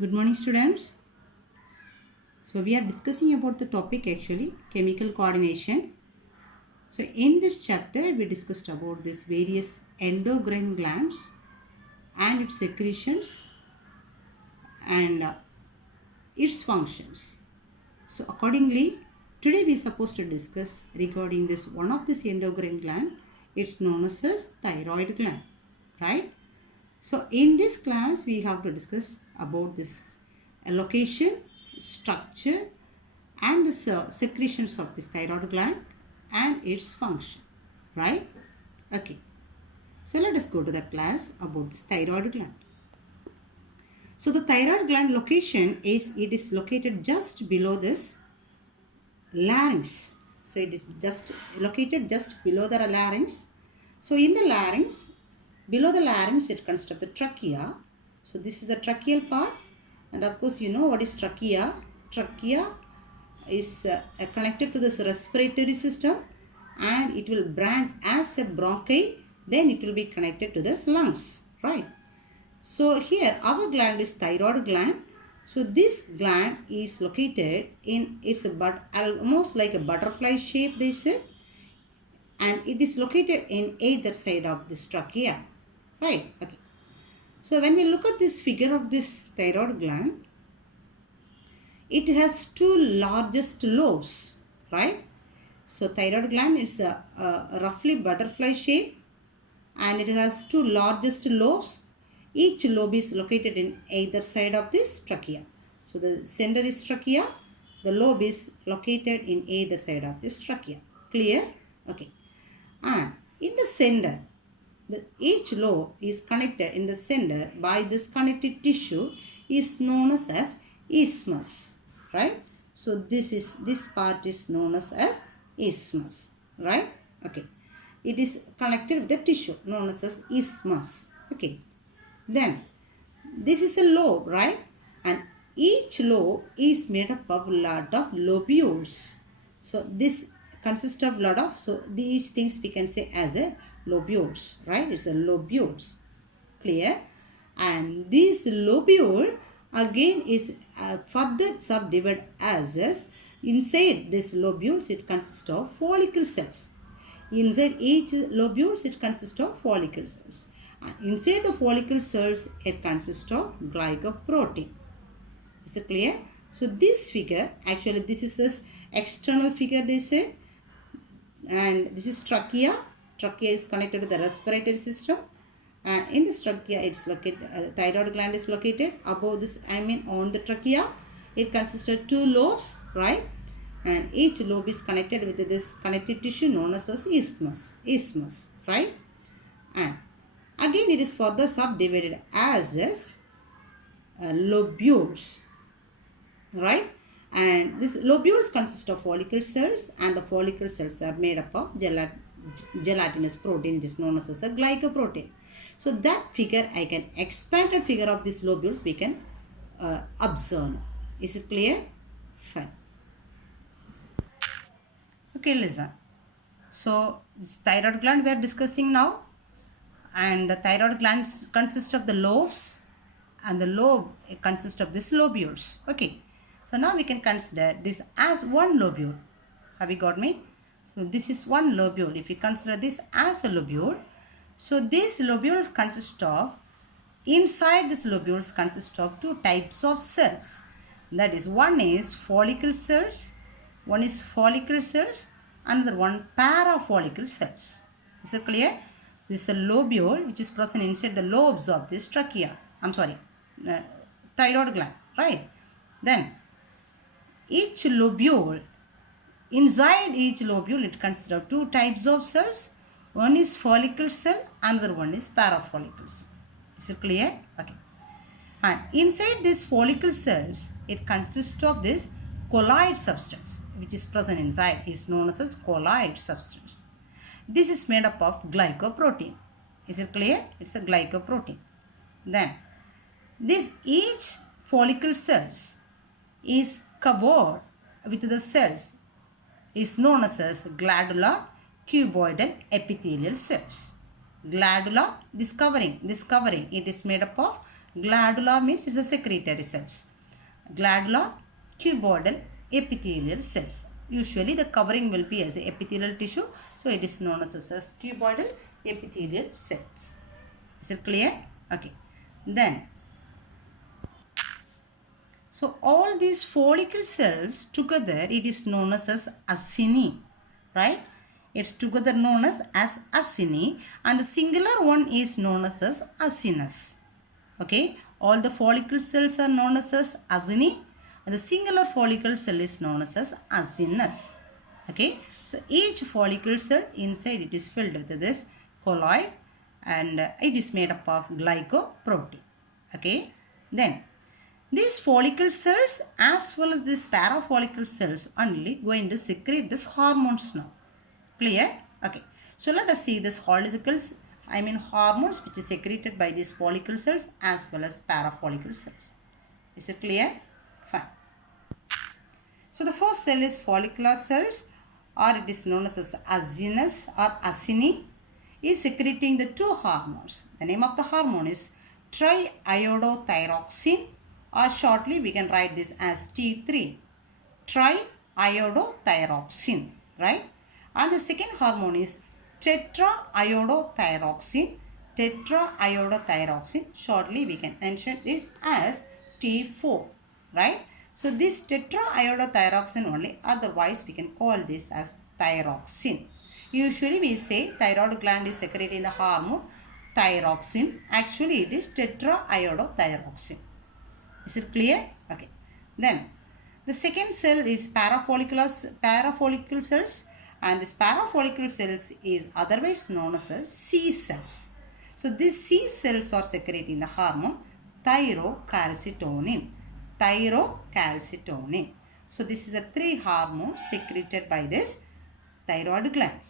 Good morning, students. So we are discussing about the topic actually chemical coordination. So in this chapter we discussed about these various endocrine glands and its secretions and its functions. So accordingly, today we are supposed to discuss regarding this one of this endocrine gland. It's known as thyroid gland, right? So in this class we have to discuss about this location, structure and the secretions of this thyroid gland and its function, right? Okay, so let us go to the class about this thyroid gland. So the thyroid gland location is, it is located just below this larynx. So it is just located just below the larynx. So in the larynx, below the larynx, it consists of the trachea. So this is the tracheal part, and of course you know what is trachea. Trachea is connected to this respiratory system, and it will branch as a bronchi. Then it will be connected to this lungs, right? So here our gland is thyroid gland. So this gland is located in, it's almost like a butterfly shape, they say, and it is located in either side of this trachea, right? Okay. So when we look at this figure of this thyroid gland, it has two largest lobes, right? So thyroid gland is a roughly butterfly shape, and it has two largest lobes. Each lobe is located in either side of this trachea. So the center is trachea, the lobe is located in either side of this trachea. Clear? Okay. And in the center, each lobe is connected in the center by this connective tissue is known as isthmus, right? So this part is known as isthmus, right? Okay. It is connected with the tissue known as isthmus. Okay. Then this is a lobe, right? And each lobe is made up of a lot of lobules. So this consists of lot of, so these things we can say as a lobules, right? It's a lobules. Clear? And this lobule again is further subdivided as inside this lobules it consists of follicle cells. Inside each lobules it consists of follicle cells. Inside the follicle cells, it consists of glycoprotein. Is it clear? So this figure, actually this is this external figure they say, and this is trachea. Trachea is connected to the respiratory system. In this trachea, it's located. Thyroid gland is located above this. On the trachea, it consists of two lobes, right? And each lobe is connected with this connective tissue known as isthmus. Isthmus, right? And again, it is further subdivided as lobules, right? And these lobules consist of follicle cells, and the follicle cells are made up of gelatinous protein. It is known as a glycoprotein. So that figure, I can expanded figure of these lobules we can observe. Is it clear? Fine. Okay, listen. So this thyroid gland we are discussing now, and the thyroid glands consist of the lobes, and the lobe consists of these lobules. Okay, so now we can consider this as one lobule. Have you got me? So this is one lobule. If we consider this as a lobule, so these lobules consist of, inside these lobules consist of two types of cells. That is, one is follicle cells, another one parafollicle cells. Is it clear? This is a lobule which is present inside the lobes of this trachea. Thyroid gland, right? Then each lobule, inside each lobule it consists of two types of cells. One is follicle cell, another one is parafollicle cell. Is it clear? Okay. And inside these follicle cells, it consists of this colloid substance which is present inside, is known as colloid substance. This is made up of glycoprotein. Is it clear? It's a glycoprotein. Then this each follicle cells is covered with the cells is known as glandular cuboidal epithelial cells. Glandular, this covering, it is made up of Glandular means it's a secretory cells. Glandular, cuboidal, epithelial cells. Usually the covering will be as a epithelial tissue. So it is known as cuboidal epithelial cells. Is it clear? Okay. Then, so all these follicle cells together, it is known as acini, right? It's together known as acini, and the singular one is known as acinus. Okay, all the follicle cells are known as acini, and the singular follicle cell is known as acinus. Okay, so each follicle cell inside it is filled with this colloid, and it is made up of glycoprotein. Okay, then these follicle cells as well as these parafollicle cells only going to secrete these hormones now. Clear? Okay. So let us see this follicles, hormones which is secreted by these follicle cells as well as parafollicle cells. Is it clear? Fine. So the first cell is follicular cells, or it is known as acinus or acini, is secreting the two hormones. The name of the hormone is triiodothyroxine, or shortly we can write this as T3, triiodothyroxine, right? And the second hormone is tetraiodothyroxine, shortly we can mention this as T4, right? So this tetraiodothyroxine only, otherwise we can call this as thyroxine. Usually we say thyroid gland is secreting the hormone thyroxine. Actually it is tetraiodothyroxine. Is it clear? Okay. Then the second cell is parafollicle cells, and this parafollicle cells is otherwise known as C cells. So these C cells are secreting the hormone Thyrocalcitonin. So this is the three hormones secreted by this thyroid gland.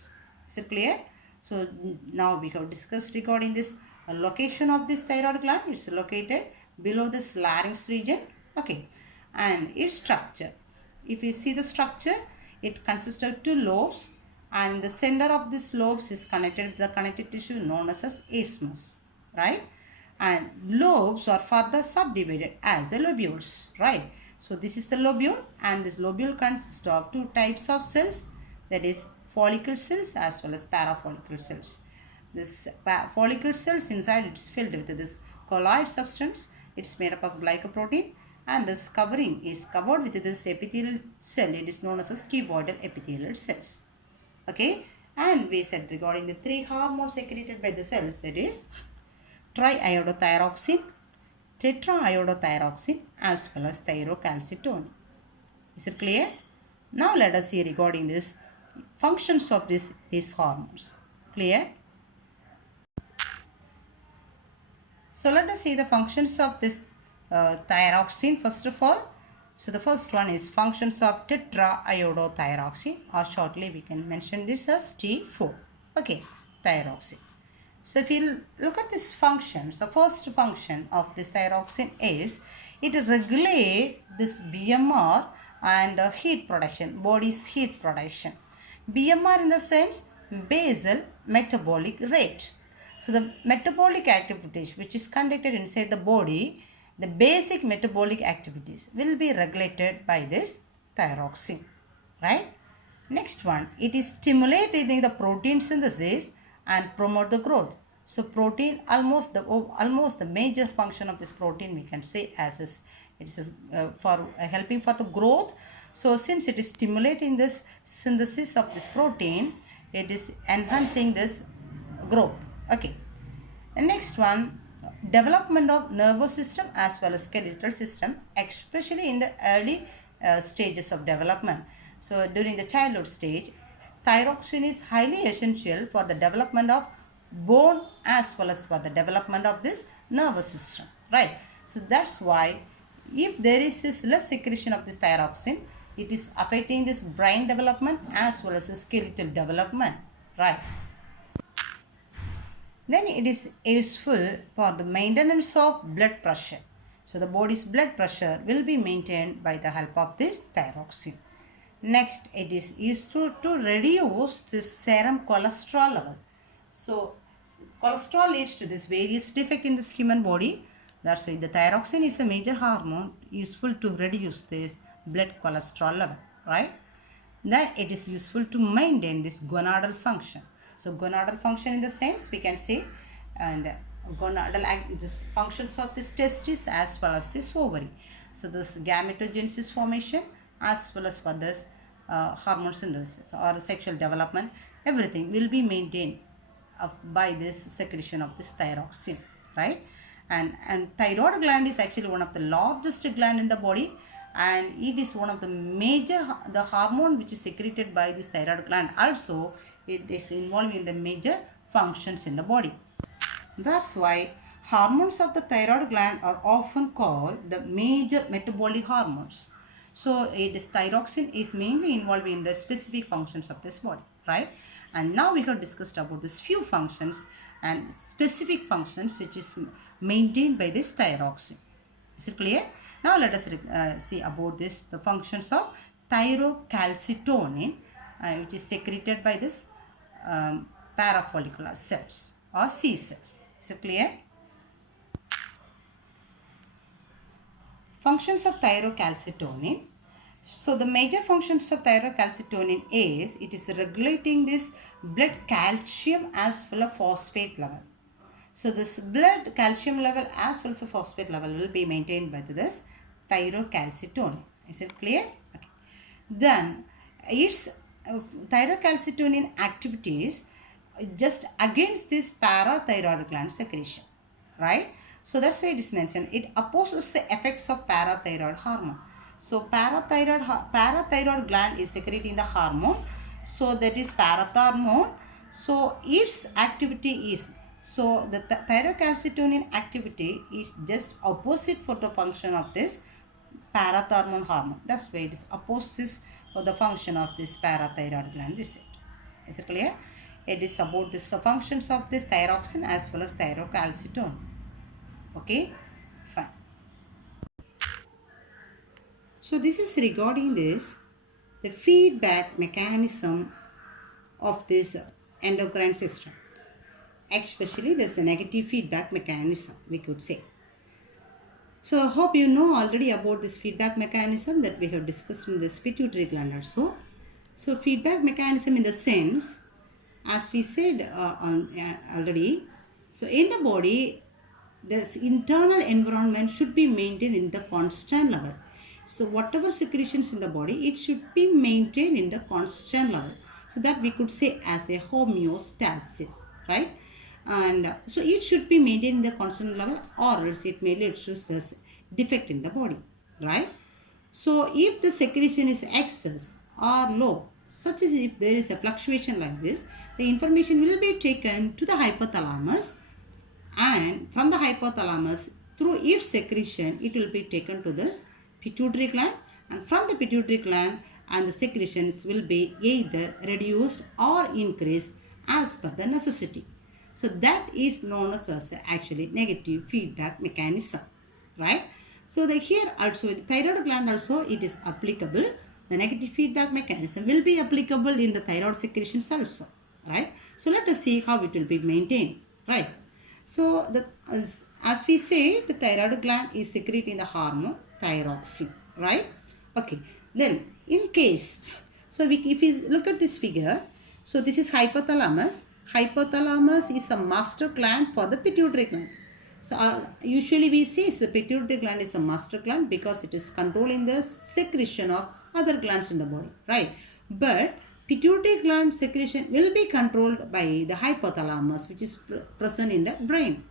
Is it clear? So now we have discussed regarding this location of this thyroid gland. It's located below this larynx region. Okay. And its structure. If you see the structure, it consists of two lobes, and the center of this lobes is connected with the connective tissue known as isthmus, right? And lobes are further subdivided as lobules, right? So this is the lobule, and this lobule consists of two types of cells, that is follicle cells as well as parafollicle cells. This follicle cells inside it is filled with this colloid substance. It's made up of glycoprotein, and this covering is covered with this epithelial cell. It is known as cuboidal epithelial cells. Okay, and we said regarding the three hormones secreted by the cells, that is triiodothyroxine, tetraiodothyroxine as well as thyrocalcitonin. Is it clear? Now let us see regarding this functions of these hormones. Clear? So let us see the functions of this thyroxine first of all. So the first one is functions of tetraiodothyroxine, or shortly we can mention this as T4. Okay, thyroxine. So if you look at these functions, the first function of this thyroxine is it regulates this BMR and the heat production, body's heat production. BMR in the sense basal metabolic rate. So the metabolic activities which is conducted inside the body, the basic metabolic activities will be regulated by this thyroxine, right? Next one, it is stimulating the protein synthesis and promote the growth. So protein, almost the major function of this protein we can say as is, it is for helping for the growth. So since it is stimulating this synthesis of this protein, it is enhancing this growth. Okay. And next one, development of nervous system as well as skeletal system, especially in the early stages of development. So during the childhood stage, thyroxine is highly essential for the development of bone as well as for the development of this nervous system, right? So that's why if there is this less secretion of this thyroxine, it is affecting this brain development as well as the skeletal development, right? Then it is useful for the maintenance of blood pressure. So the body's blood pressure will be maintained by the help of this thyroxine. Next, it is used to reduce this serum cholesterol level. So cholesterol leads to this various defect in this human body. That's why the thyroxine is a major hormone useful to reduce this blood cholesterol level, right? Then it is useful to maintain this gonadal function. So gonadal function in the sense we can say, and gonadal this functions of this testis as well as this ovary. So this gametogenesis formation as well as for this hormone synthesis or sexual development, everything will be maintained by this secretion of this thyroxine, right? And thyroid gland is actually one of the largest gland in the body, and it is one of the major the hormone which is secreted by this thyroid gland. Also it is involved in the major functions in the body. That's why hormones of the thyroid gland are often called the major metabolic hormones. So it is thyroxine is mainly involved in the specific functions of this body, right? And now we have discussed about these few functions and specific functions which is maintained by this thyroxine. Is it clear? Now let us see about this the functions of thyrocalcitonin, which is secreted by this parafollicular cells or C cells. Is it clear? Functions of thyrocalcitonin. So the major functions of thyrocalcitonin is it is regulating this blood calcium as well as phosphate level. So this blood calcium level as well as the phosphate level will be maintained by this thyrocalcitonin. Is it clear? Okay. Then its thyrocalcitonin activities just against this parathyroid gland secretion, right? So that's why it is mentioned. It opposes the effects of parathyroid hormone. So parathyroid gland is secreting the hormone. So that is parathormone. So its activity is, so the thyrocalcitonin activity is just opposite for the function of this parathormone hormone. That's why it is opposes for the function of this parathyroid gland. Is it clear? It is about this the functions of this thyroxine as well as thyrocalcitonin. Okay, fine. So this is regarding this the feedback mechanism of this endocrine system, especially this negative feedback mechanism we could say. So I hope you know already about this feedback mechanism that we have discussed in this pituitary gland also. So feedback mechanism in the sense, as we said already, so in the body this internal environment should be maintained in the constant level. So whatever secretions in the body, it should be maintained in the constant level. So that we could say as a homeostasis, right? And so it should be maintained in the constant level, or else it may lead to this defect in the body, right? So if the secretion is excess or low, such as if there is a fluctuation like this, the information will be taken to the hypothalamus, and from the hypothalamus through its secretion it will be taken to this pituitary gland, and from the pituitary gland and the secretions will be either reduced or increased as per the necessity. So that is known as actually negative feedback mechanism, right? So the here also the thyroid gland also it is applicable. The negative feedback mechanism will be applicable in the thyroid secretions also, right? So let us see how it will be maintained, right? So as we say, the thyroid gland is secreting the hormone thyroxine, right? Okay. Then in case, so if we look at this figure, so this is hypothalamus. Hypothalamus is a master gland for the pituitary gland. So usually we say the pituitary gland is the master gland because it is controlling the secretion of other glands in the body, right? But pituitary gland secretion will be controlled by the hypothalamus, which is present in the brain,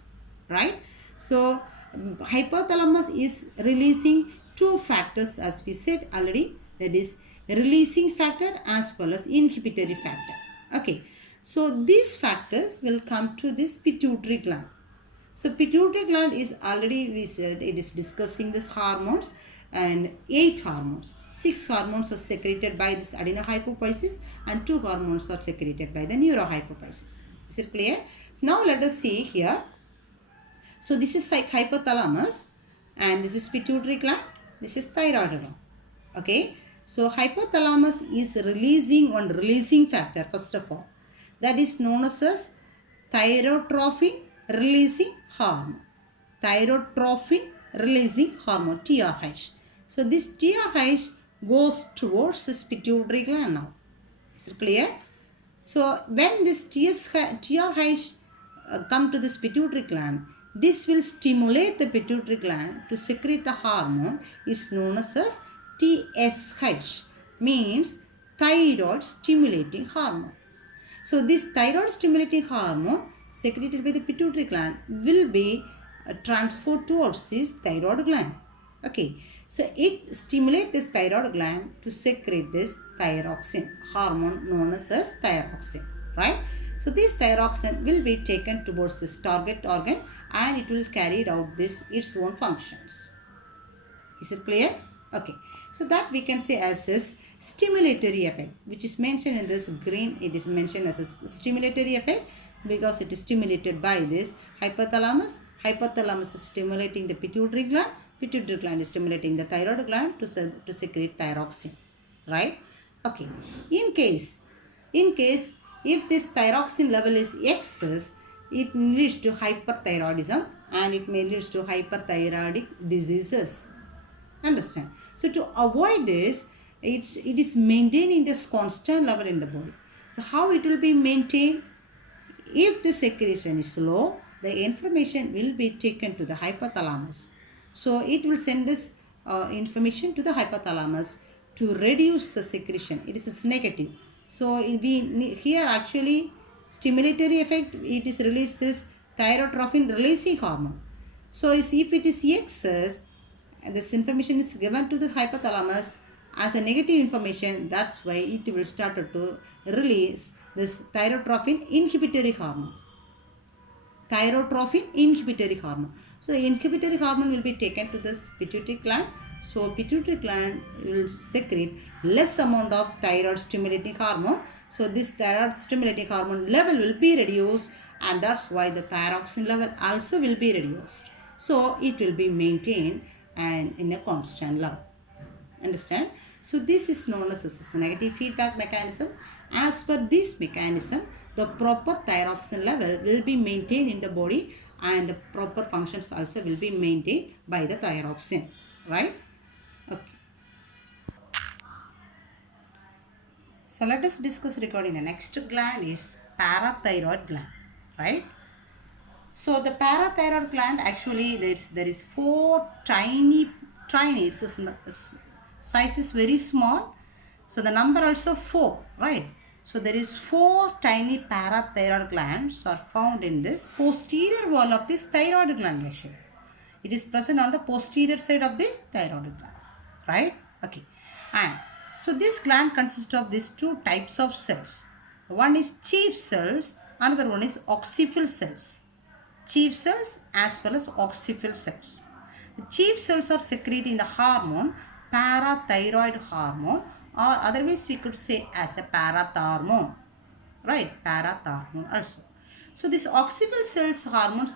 right? So hypothalamus is releasing two factors as we said already, that is releasing factor as well as inhibitory factor. Okay, so these factors will come to this pituitary gland. So pituitary gland is already, we said, it is discussing these hormones, and 8 hormones. 6 hormones are secreted by this adenohypophysis and 2 hormones are secreted by the neurohypophysis. Is it clear? Now let us see here. So this is like hypothalamus, and this is pituitary gland, this is thyroid gland. Okay, so hypothalamus is releasing one releasing factor first of all, that is known as thyrotrophin releasing hormone. thyrotrophin releasing hormone TRH. So this TRH goes towards this pituitary gland now. Is it clear? So when this TRH come to this pituitary gland, this will stimulate the pituitary gland to secrete the hormone is known as TSH, means thyroid stimulating hormone. So this thyroid stimulating hormone secreted by the pituitary gland will be transferred towards this thyroid gland. Okay, so it stimulates this thyroid gland to secrete this thyroxine hormone known as thyroxine, right? So this thyroxine will be taken towards this target organ and it will carry out its own functions. Is it clear? Okay. So that we can say as a stimulatory effect, which is mentioned in this green. It is mentioned as a stimulatory effect because it is stimulated by this hypothalamus. Hypothalamus is stimulating the pituitary gland. Pituitary gland is stimulating the thyroid gland to secrete thyroxine, right? Okay. In case if this thyroxine level is excess, it leads to hyperthyroidism and it may lead to hyperthyroidic diseases. Understand? So to avoid this, it is maintaining this constant level in the body. So how it will be maintained? If the secretion is low, the information will be taken to the hypothalamus. So it will send this information to the hypothalamus to reduce the secretion. It is negative. So here actually stimulatory effect, it is released this thyrotrophin releasing hormone. So if it is excess, this information is given to the hypothalamus as a negative information. That's why it will start to release this thyrotrophin inhibitory hormone. Thyrotrophin inhibitory hormone. So the inhibitory hormone will be taken to this pituitary gland. So pituitary gland will secrete less amount of thyroid stimulating hormone. So this thyroid stimulating hormone level will be reduced and that's why the thyroxine level also will be reduced. So it will be maintained and in a constant level. Understand? So this is known as a negative feedback mechanism. As per this mechanism, the proper thyroxine level will be maintained in the body and the proper functions also will be maintained by the thyroxine, right? Okay. So let us discuss regarding the next gland is parathyroid gland, right? So the parathyroid gland, actually there is four tiny, its size is very small. So the number also 4, right? So there is 4 tiny parathyroid glands are found in this posterior wall of this thyroid gland actually. It is present on the posterior side of this thyroid gland, right? Okay. And so this gland consists of these 2 types of cells. One is chief cells, another one is occipital cells. Chief cells as well as occipital cells. The chief cells are secreting the hormone, parathyroid hormone, or otherwise we could say as a parathormone, right? Parathormone also. So this occipital cells hormone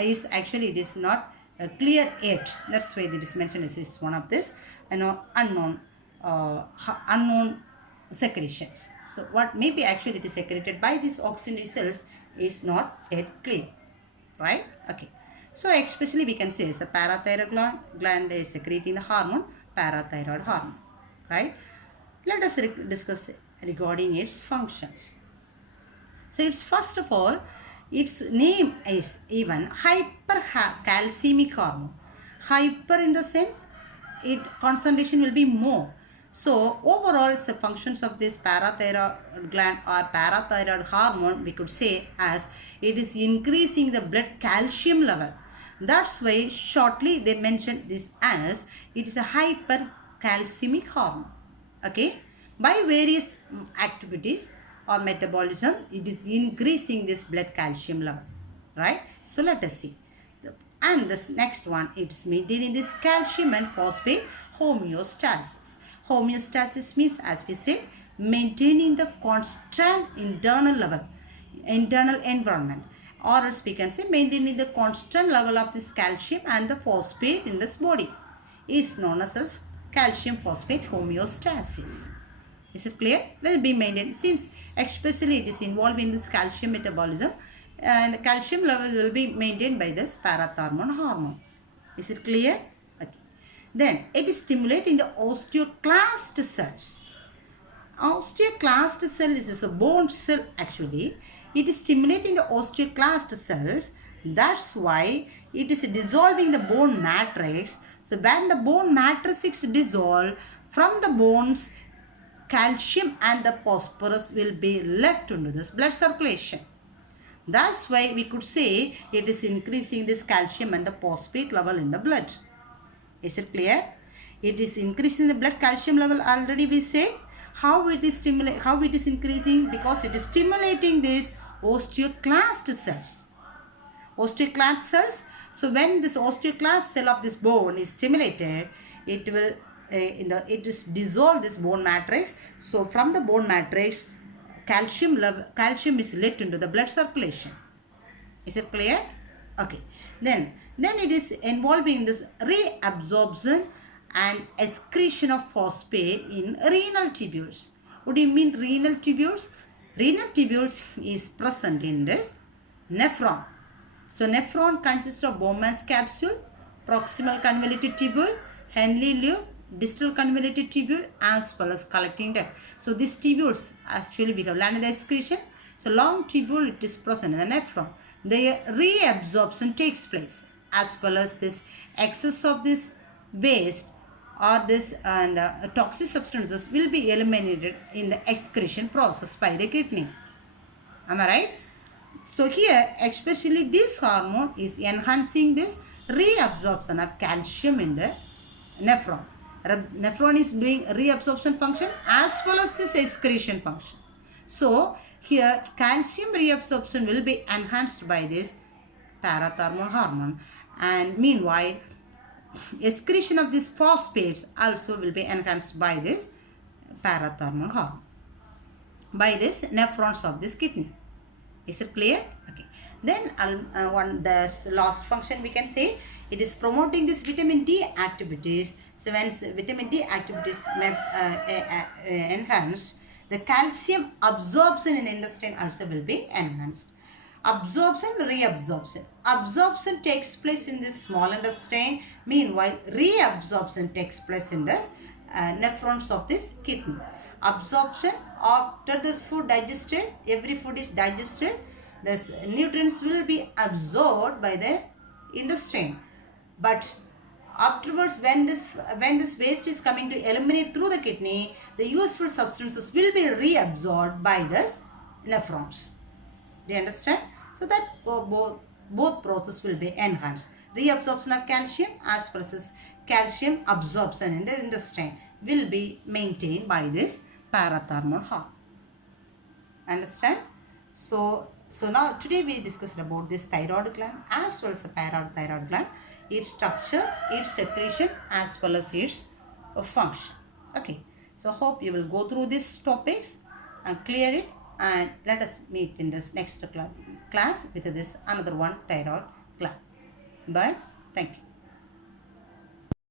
is actually, it is not clear yet. That's why it is mentioned as it's one of this unknown secretions. So what may be actually it is secreted by these auxiliary cells is not yet clear, right? Okay. So especially we can say is the parathyroid gland is secreting the hormone, parathyroid hormone, right? Let us discuss regarding its functions. So it's first of all, its name is even hypercalcemic hormone. Hyper in the sense, its concentration will be more. So overall, the functions of this parathyroid gland or parathyroid hormone, we could say as it is increasing the blood calcium level. That's why shortly they mentioned this as it is a hypercalcemic hormone. Okay, by various activities or metabolism, it is increasing this blood calcium level, right? So let us see. And this next one, it is maintaining this calcium and phosphate homeostasis. Homeostasis means, as we said, maintaining the constant internal level, internal environment, or else we can say maintaining the constant level of this calcium and the phosphate in this body is known as calcium phosphate homeostasis. Is it clear? Will be maintained since especially it is involved in this calcium metabolism. and calcium level will be maintained by this parathyroid hormone. Is it clear? Okay. Then it is stimulating the osteoclast cells. Osteoclast cell is a bone cell actually. It is stimulating the osteoclast cells. That's why it is dissolving the bone matrix. So when the bone matrix is dissolved from the bones, calcium and the phosphorus will be left into this blood circulation. That's why we could say it is increasing this calcium and the phosphate level in the blood. Is it clear? It is increasing the blood calcium level already we said. How it is increasing? Because it is stimulating these osteoclast cells. Osteoclast cells. So when this osteoclast cell of this bone is stimulated, it will it is dissolve this bone matrix. So from the bone matrix, calcium is let into the blood circulation. Is it clear? Okay. Then it is involving this reabsorption and excretion of phosphate in renal tubules. What do you mean renal tubules? Renal tubules is present in this nephron. So nephron consists of Bowman's capsule, proximal convoluted tubule, Henle lobe, distal convoluted tubule, as well as collecting duct. So these tubules actually we have learned the excretion. So long tubule it is present in the nephron. The reabsorption takes place, as well as this excess of this waste or this and toxic substances will be eliminated in the excretion process by the kidney. Am I right? So here especially this hormone is enhancing this reabsorption of calcium in the nephron. Nephron is doing reabsorption function as well as this excretion function. So here calcium reabsorption will be enhanced by this parathyroid hormone, and meanwhile excretion of these phosphates also will be enhanced by this parathyroid hormone, by this nephrons of this kidney. Is it clear? Okay. Then the last function we can say it is promoting this vitamin D activities. So when vitamin D activities enhanced, the calcium absorption in the intestine also will be enhanced. Absorption, reabsorption. Absorption takes place in this small intestine. Meanwhile, reabsorption takes place in the nephrons of this kidney. Absorption, after this food digested, every food is digested, the nutrients will be absorbed by the intestine. But afterwards, when this waste is coming to eliminate through the kidney, the useful substances will be reabsorbed by the nephrons. Do you understand? So that both process will be enhanced. Reabsorption of calcium as well as calcium absorption in the intestine will be maintained by this parathyroid hormone. Understand? So now today we discussed about this thyroid gland as well as the parathyroid gland, its structure, its secretion as well as its function. Okay. So hope you will go through these topics and clear it, and let us meet in this next class with this another one, thyroid gland. Bye. Thank you.